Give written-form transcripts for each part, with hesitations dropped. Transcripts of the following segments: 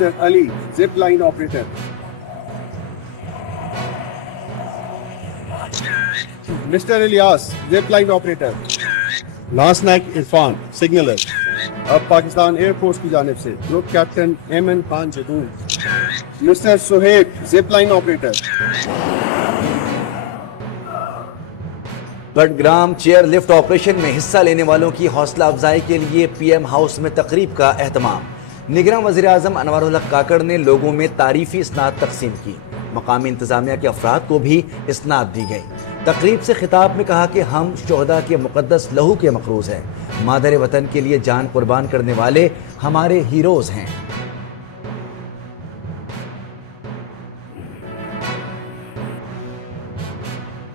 Mr. Ali, zip line operator. Mr. Ilyas, zip line operator. Last night Irfan, signaler. अब Pakistan air force की जानिब से group captain Aiman Khan Jadoon. Mister Suhaib, zip line operator. Battagram chair lift operation में हिस्सा लेने वालों की हौसला अफजाई के लिए पीएम हाउस में तकरीब का एहतमाम. निगरान वज़ीर आज़म अनवारुल हक काकड़ ने लोगों में तारीफी इसनाद तकसीम की. मकामी इंतजामिया के अफराद को भी इसनाद दी गई. तकरीब से खिताब में कहा कि हम शोहदा के मुक़द्दस लहू के मक़रूज़ हैं. मादर वतन के लिए जान कुर्बान करने वाले हमारे हीरोज़ हैं.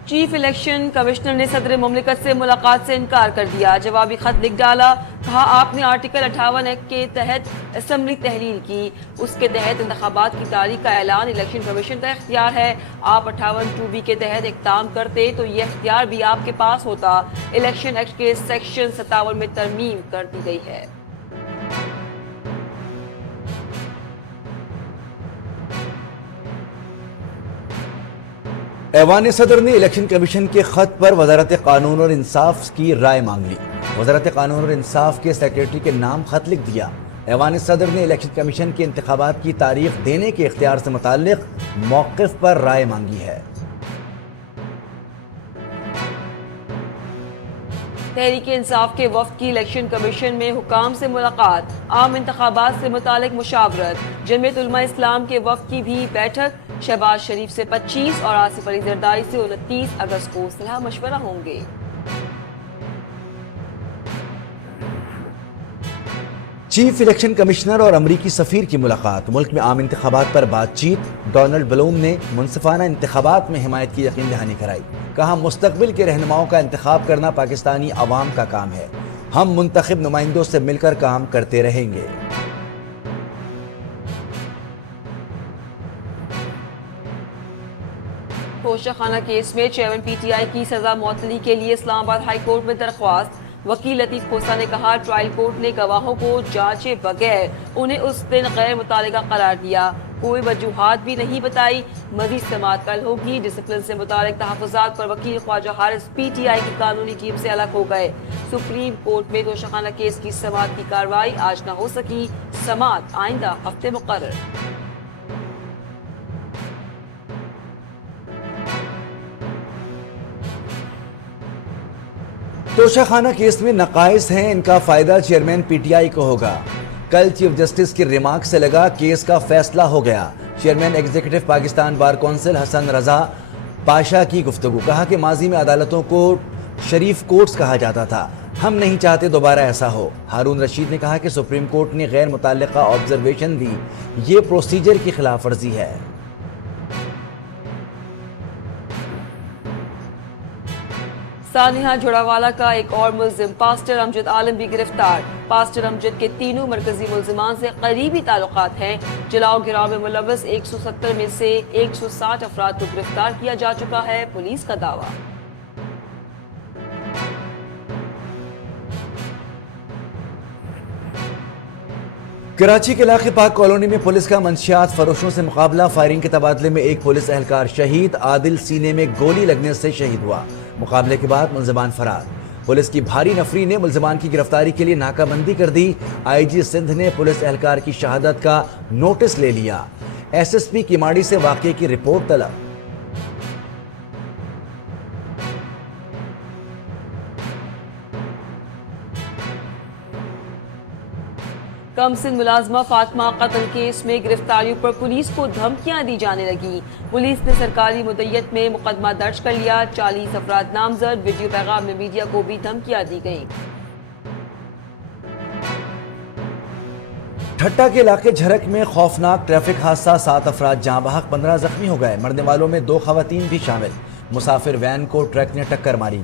चीफ इलेक्शन कमिश्नर ने सदर मुमलिकत से मुलाकात से इनकार कर दिया. जवाबी खत लिख डाला. कहा आपने आर्टिकल 58 एक्ट के तहत असम्बली तहलील की. उसके तहत इंतखाबात की तारीख का ऐलान इलेक्शन कमीशन का इख्तियार है. आप 58(2)B के तहत इक़दाम करते तो ये इख्तियार भी आपके पास होता. इलेक्शन एक्ट के सेक्शन 57 में तरमीम कर दी गई है. ऐवान सदर ने इलेक्शन कमीशन के खत पर वजारत कानून और इंसाफ की राय मांग ली. वजारत कानून और इंसाफ के सेक्रेटरी के नाम खत लिख दिया. ऐवान सदर ने इलेक्शन कमीशन के इंतखाबात की तारीख देने के इख्तियार से मुताल्लिक मौक़िफ़ पर राय मांगी है. तहरीक इंसाफ के वफ्द की इलेक्शन कमीशन में हुकाम से मुलाकात. आम इंतखाबात से मुतालिक मुशावरत. जमीयत उलमा इस्लाम के वफ्द की भी बैठक. शहबाज शरीफ से 25 और आसिफ अली जरदारी से 29 अगस्त को सलाह मशवरा होंगे. चीफ इलेक्शन कमिश्नर और अमरीकी सफीर की मुलाकात. मुल्क में आम इंतखाबात पर बातचीत. डोनाल्ड ब्लूम ने मुनसिफाना इंतखाबात में हिमायत की यकीन दहानी कराई. कहा मुस्तकबिल के रहनुमाओं का इंतखाब करना पाकिस्तानी अवाम का काम है. हम मुंतखब नुमाइंदों से मिलकर काम करते रहेंगे. तोशाखाना केस में चेयरमैन पीटीआई की सजा मुअत्तली के लिए इस्लामाबाद हाई कोर्ट में दरख्वास्त. वकील लतीफ खोसा ने कहा ट्रायल कोर्ट ने गवाहों को जांचे बगैर उन्हें उस दिन गैर मुतालिका करार दिया. कोई वजूहात भी नहीं बताई. मजीद समाअत कल होगी. डिसिप्लिन से मुतालिक तहफ़्फ़ुज़ात पर वकील ख्वाजा हारिस पीटीआई की कानूनी टीम से अलग हो गए. सुप्रीम कोर्ट में तोशाखाना केस की समाअत की कार्रवाई आज न हो सकी. समाअत आइंदा हफ्ते मुकर्रर. तोशाखाना केस में नकाइस हैं, इनका फायदा चेयरमैन पीटीआई को होगा. कल चीफ जस्टिस के रिमार्क से लगा केस का फैसला हो गया. Chairman executive Pakistan bar council Hasan Raza Pasha की गुफ्तगू. कहा कि माजी में अदालतों को शरीफ कोर्ट्स कहा जाता था. हम नहीं चाहते दोबारा ऐसा हो. हारून रशीद ने कहा कि सुप्रीम कोर्ट ने गैर मुताल्लिका ऑब्जर्वेशन दी. ये प्रोसीजर की खिलाफ वर्जी है. सानिहा झोड़ावाला का एक और मुल्जिम पास्टर अमजद आलम भी गिरफ्तार. पास्टर अमजद के तीनों मरकजी मुल्जिमान से करीबी ताल्लुकात हैं. जलाओ गिराव में मुलव्वस 170 में से 160 अफराद को गिरफ्तार किया जा चुका है. पुलिस का दावा. कराची के इलाके पाक कॉलोनी में पुलिस का मंशियात फरोशों से मुकाबला. फायरिंग के तबादले में एक पुलिस एहलकार शहीद. आदिल सीने में गोली लगने से शहीद हुआ. मुकाबले के बाद मुल्जिमान फरार. पुलिस की भारी नफरी ने मुल्जिमान की गिरफ्तारी के लिए नाकाबंदी कर दी. आईजी सिंध ने पुलिस एहलकार की शहादत का नोटिस ले लिया. एसएसपी किमाड़ी से वाकये की रिपोर्ट तलब. कमसिन मुलाजमा फातिमा कत्ल केस में गिरफ्तारियों पर पुलिस को धमकियां दी जाने लगी. पुलिस ने सरकारी मुद्दत में मुकदमा दर्ज कर लिया. 40 अफराद नामजद. वीडियो पैगाम में मीडिया को भी धमकियां दी गई. ठट्टा के इलाके झरक में खौफनाक ट्रैफिक हादसा. 7 अफराद जाँ बहक, 15 जख्मी हो गए. मरने वालों में 2 खवातीन भी शामिल. मुसाफिर वैन को ट्रक ने टक्कर मारी.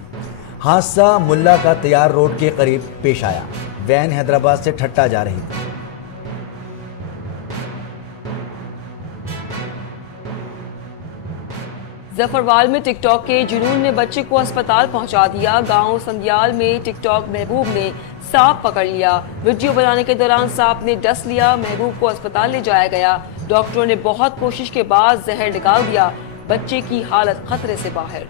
हादसा मुल्ला का तैयार रोड के करीब पेश आया. वैन हैदराबाद से ठट्टा जा रही थी. ظفروال میں ٹک ٹاک کے جنون نے بچے کو اسپتال پہنچا دیا. گاؤں سندیال میں ٹک ٹاک محبوب نے سانپ پکڑ لیا. ویڈیو بنانے کے دوران سانپ نے ڈس لیا. محبوب کو اسپتال لے جایا گیا. ڈاکٹروں نے بہت کوشش کے بعد زہر نکال دیا. بچے کی حالت خطرے سے باہر.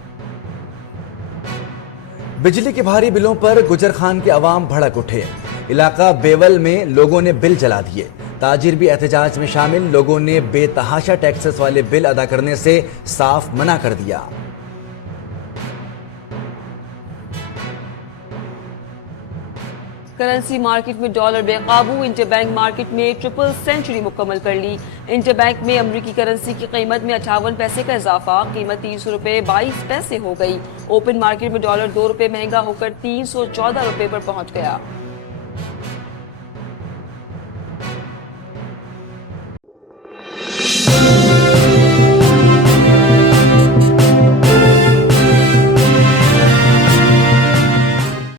بجلی کے بھاری بلوں پر گجر خان کے عوام بھڑک اٹھے. علاقہ بیول میں لوگوں نے بل جلا دیے. تاجر بھی احتجاج میں شامل. لوگوں نے بے تحاشا ٹیکسز والے بل ادا کرنے سے صاف منع کر دیا. کرنسی مارکیٹ میں ڈالر بے قابو. انٹر بینک مارکیٹ میں ٹرپل سینچری مکمل کر لی. انٹر بینک میں امریکی کرنسی کی قیمت میں 58 پیسے کا اضافہ. قیمت 300 روپے 22 پیسے ہو گئی. اوپن مارکیٹ میں ڈالر 2 روپے مہنگا ہو کر 314 روپے پر پہنچ گیا.